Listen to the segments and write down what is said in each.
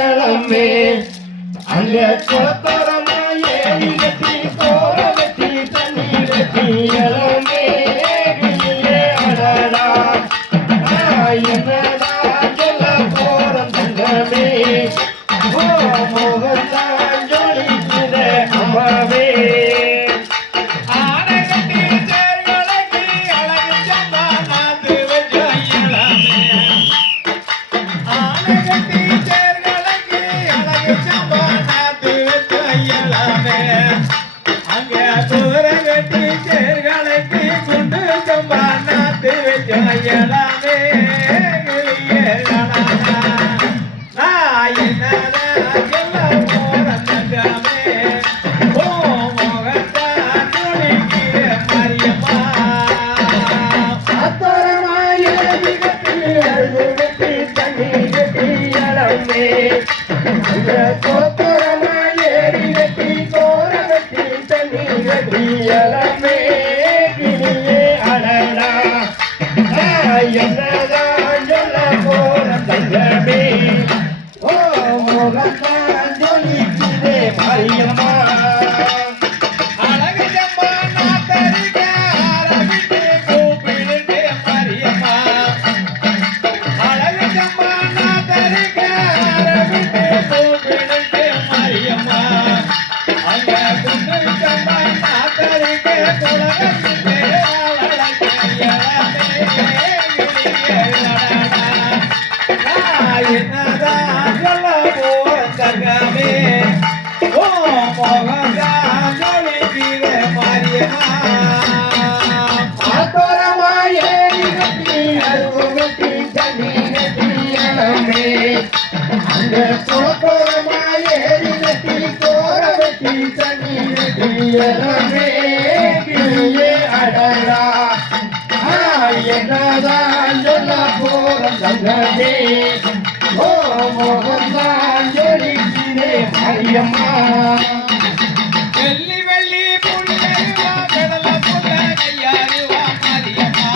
இளமே அங்க குளத்தோரமா ஏறி கட்டி கோர வெட்டி தண்ணி வெட்டி இளமே அடடா என்னடா சொல்ல போறோம் தங்கமே ஓ மோகத்தான் ஜொலிக்குதே அம்மாவே என்னதான் சொல்ல போற தங்கமே ஓ மோகத்தான் ஜொலிக்குதே மாரியம்மா அழகு ஜம்மா நாத்தரிக்க அரவிட்டு கூப்பிடுதே மாரியம்மா அழகு ஜம்மா நாத்தரிக்க அரவிட்டு கூப்பிடுதே மாரியம்மா அங்க குண்டு ஜம்மா நாத்தரிக்க குலகத்திலே என்னதான் சொல்ல போற தங்கமே ஓ மோகத்தான் ஜொலிக்குதே மாரியம்மா ஆத்தோரமா ஏறி கட்டி அருகு வெட்டி தண்ணி வெட்டி இளமே அங்க குளத்தோரமா ஏறி கட்டி கோர வெட்டி தண்ணி வெட்டி இளமே கிளியே அடடா என்னதான் சொல்ல போற தங்கமே ஓ மோகத்தான் ஜொலிக்குதே மாரியம்மா வெள்ளி வெள்ளி புள்ளைவா கடல புள்ள கையாரிவா மாரியம்மா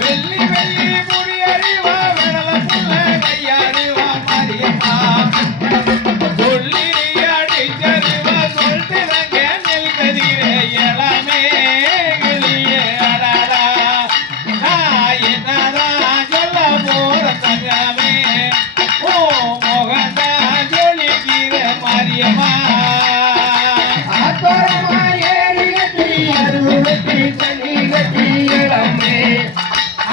வெள்ளி வெள்ளி புரியறிவா கடல புள்ள கையாரிவா மாரியம்மா சொல்லி அடிச்சறிவா சொல்லிறங்க நெல் கதிரே இளமே கிளியே அடடா என்னதான் சொல்ல போற தங்கமே ஓ மோகத்தான் ஜொலிக்குதே மாரியம்மா ஆத்தோரமா ஏறி கட்டி அருகு வெட்டி தண்ணி வெட்டி இளமே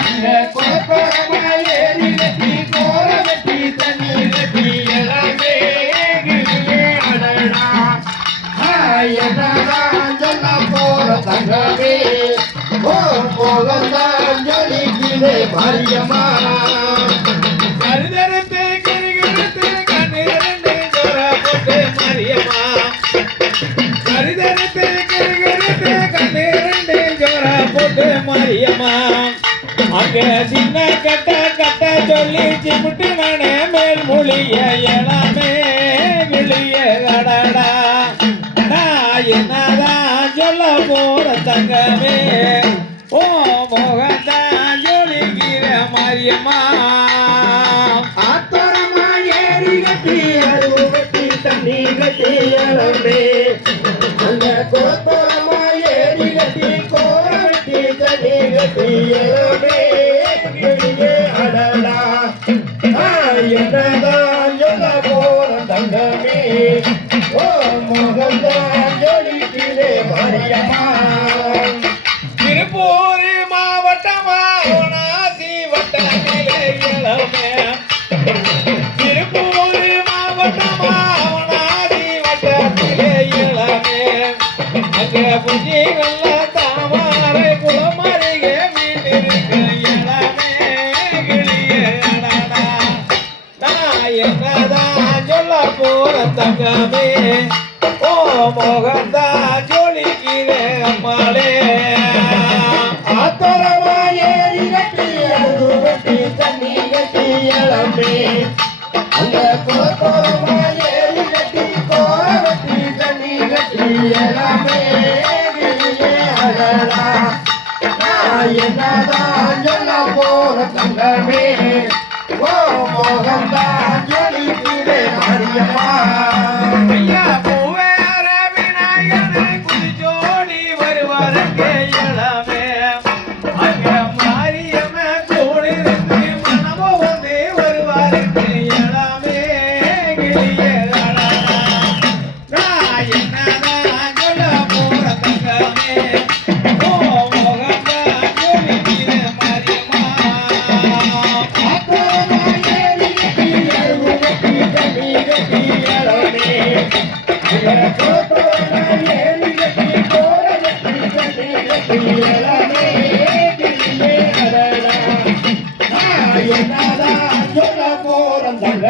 அங்க குளத்தோரமா ஏறி கட்டி கோர வெட்டி தண்ணி வெட்டி இளமே கிளியே அடடா என்னதான் சொல்ல போற தங்கமே ஓ மோகத்தான் ஜொலிக்குதே மாரியம்மா கருதறுத்து கிருகிருத்து கண்ணிரண்டு ஜோர போட்டு மாரியம்மா கருதறுத்து கிருகிருத்து கண்ணிரண்டு ஜோர போட்டு மாரியம்மா அங்க சின்ன கட்ட கட்ட சொல்லி சிமுட்டு நானே மேல் மொழிய இளமே கிளிய அடடா என்னதான் சொல்ல போற தங்கமே ஓ மோகத்தான் ஜொலிக்குதே மாரியம்மா ஆத்தோரமா ஏறி கட்டி அருகு வெட்டி தண்ணி வெட்டி இளமே அந்த குளத்தோரமா ஏறி கட்டி கோர வெட்டி தண்ணி வெட்டி இளமே கிளியே அடடா என்னதான் சொல்ல போற தங்கமே ஓ மோகத்தான் ஜொலிக்குதே மாரியம்மா திருப்பூர் மாவட்டமா ஓனாசி வட்டத்திலே இளமே திருப்பூர் மாவட்டமா ஓனாசி வட்டத்திலே இளமே அங்க புஞ்சி நல்ல தாமரை குளமருக வீட்டிற்கு இளமே கிளியே அடடா என்னதான் சொல்ல போற தங்கமே ஓ மோகத்தான் ஜொலிக்குதே அம்மாளே ஆத்தோரமா ஏறி கட்டி அருகு வெட்டி தண்ணி வெட்டி இளமே அங்க குளத்தோரமா ஏறி கட்டி கோர வெட்டி தண்ணி வெட்டி இளமே கிளியே அடடா என்னதான் சொல்ல போற தங்கமே ஓ மோகத்தான் ஜொலிக்குதே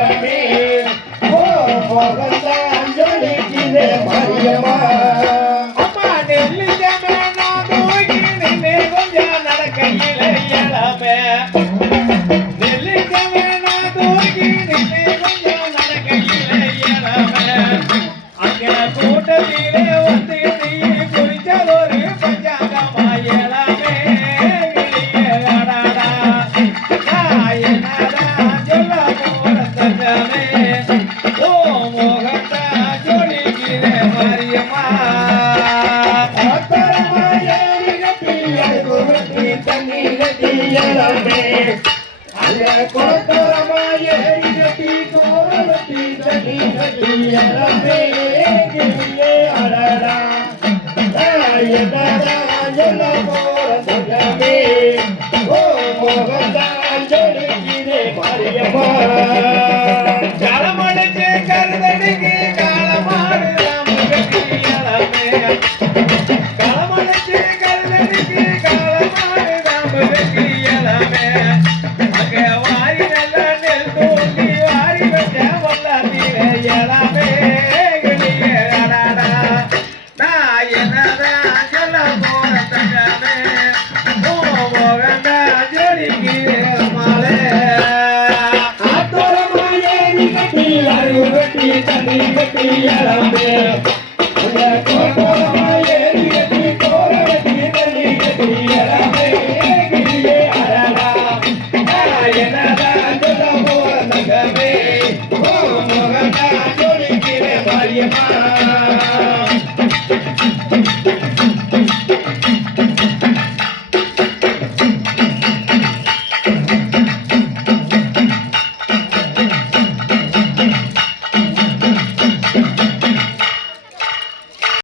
இளமே ஓ மோகந்தான் ஜொலிக்குதே மாரியம்மா அம்மா நெல்லிச்சமே நான் தூக்கி நின்னே கொஞ்சம் நடக்கையில இளமே நெல்லிச்சமே நான் தூக்கி நின்னே கொஞ்சம் நடக்கையில இளமே அங்கே கூட்டத்திலே வந்து நீ குடிச்சதொரு பஞ்சாங்கமா இளமே கிளியடாடா நாயனதான் சொல்ல போற தங்கமே ஓ மோகந்தா ஜொலிக்குதே மாரியம்மா ஆத்தரமா ஏறி கட்டி அழுகு வெட்டி தண்ணி கட்டி இளமே அங்க கோத்தரமா ஏறி கட்டி கோர வெட்டி தண்ணி கட்டி இளமே கிளியே அடடா நாயனதான் சொல்ல போற தங்கமே ஓ மோகந்தான் ஜொலிக்குதே மாரியம்மா களமடிச்சு கருதடிக்கு காலமாடு நமக்கு இளமே களமடிச்சு கருதடிக்கு காலமாடு நமக்கு இளமே அங்கே வாரி நல்ல நெல் தூக்கி வாரி வச்ச வல்லாத்தீரே இளமே கிளியே அடாடா நான் என்னதான் சொல்ல போற தங்கமே ஓ மோகந்தா ஜொலிக்குதே மாலே ஆத்தரமா ஏறி கட்டி அழுகு வெட்டி தண்ணி கட்டி இளமே அங்க கோத்தரமா ஏறி கட்டி கோர வெட்டி தண்ணி கட்டி இளமே கிளியே அடடா நாயனதான் சொல்ல போற தங்கமே ஓ மோகந்தான் ஜொலிக்குதே மாரியம்மா